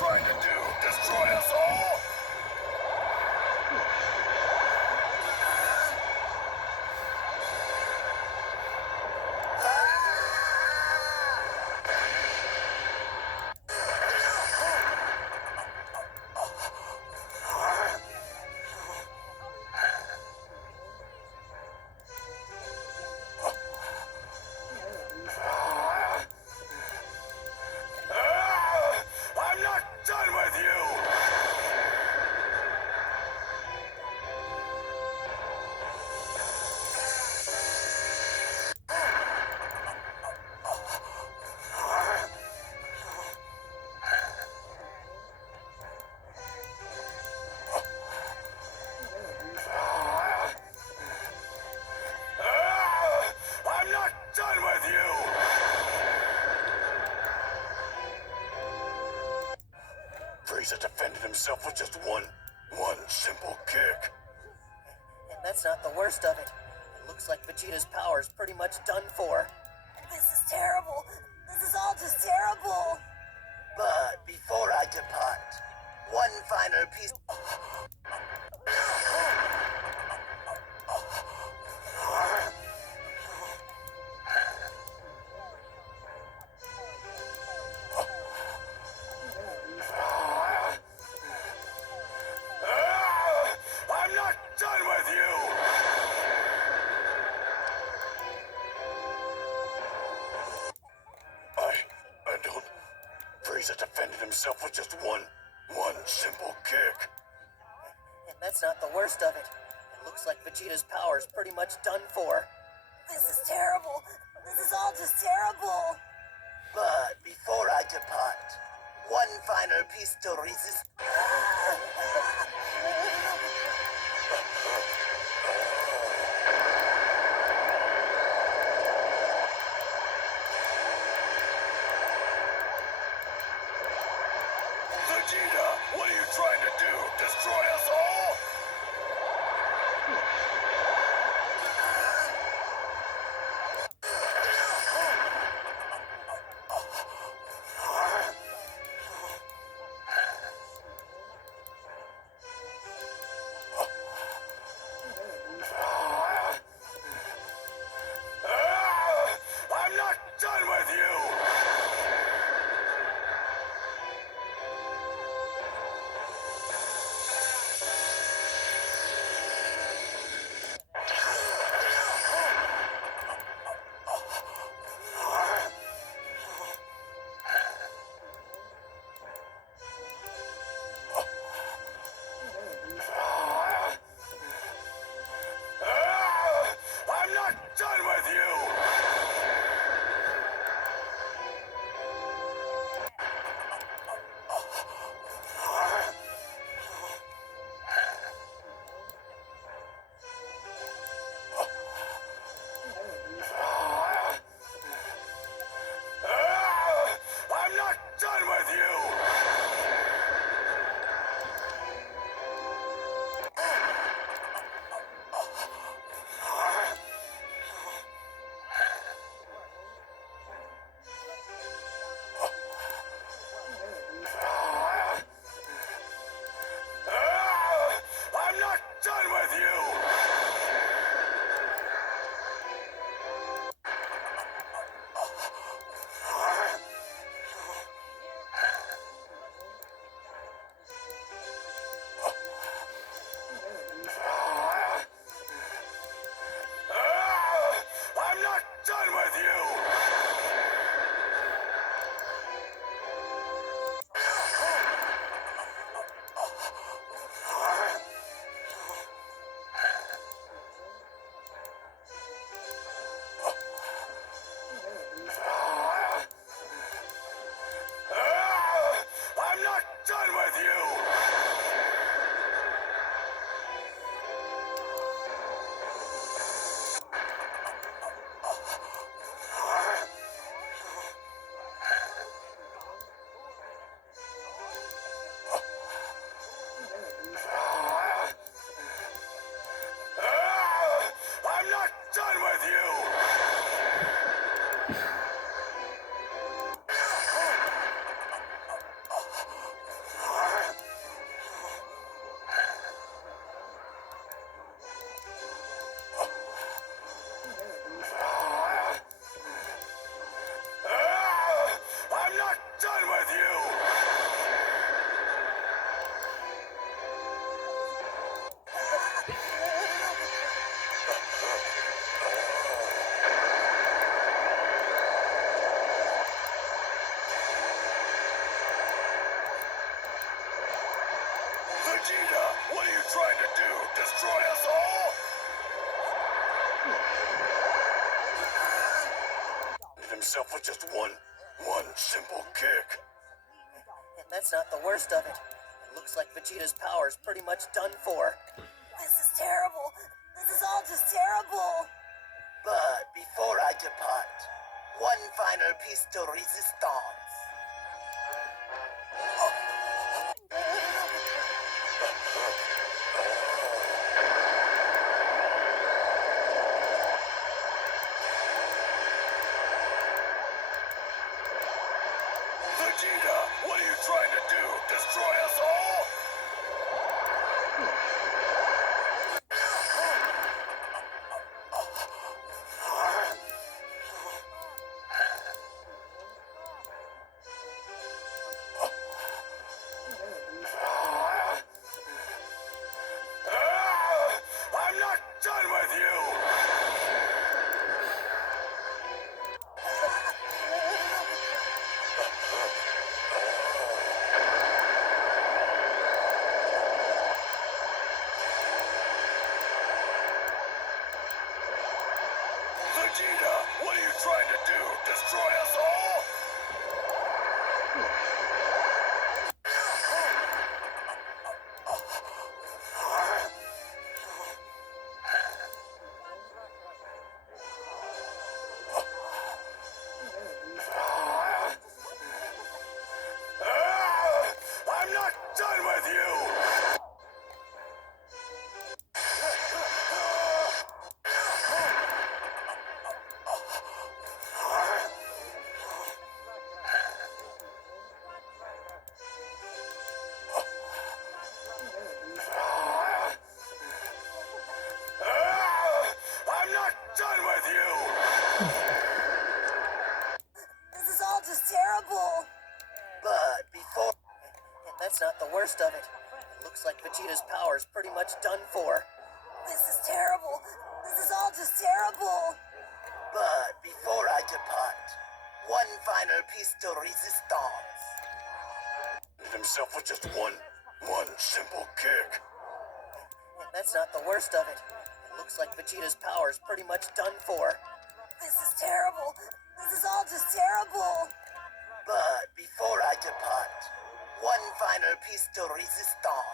trying to do? Destroy us all? I'm not done with you! I'm not done with you! Frieza defended himself with just one simple kick. And that's not the worst of it. It looks like Vegeta's power's pretty much done for. This is terrible. This is all just terrible. But before I depart, one final piece. I'm not done with you! I don't... Frieza defended himself with just one simple kick. And that's not the worst of it. It looks like Vegeta's power's pretty much done for. This is terrible. This is all just terrible. But before I depart, one final piece to resist. Vegeta, what are you trying to do? Destroy us all? I'm not done with you! Vegeta, what are you trying to do? Destroy us all? Himself with just one simple kick. And that's not the worst of it. It looks like Vegeta's power's pretty much done for. This is terrible. This is all just terrible. But before I depart, one final piece de resistance. Vegeta, what are you trying to do? Destroy us all? I'm not done with you! Vegeta, what are you trying to do? Destroy us all? I'm not done with you! I'm not done with you! This is all just terrible. But before And that's not the worst of it. It looks like Vegeta's power's pretty much done for. This is terrible. This is all just terrible. I depart, one final piece de resistance. Himself with just one simple kick. And that's not the worst of it. It looks like Vegeta's power's pretty much done for. This is terrible. This is all just terrible. But before I depart, one final piece de resistance.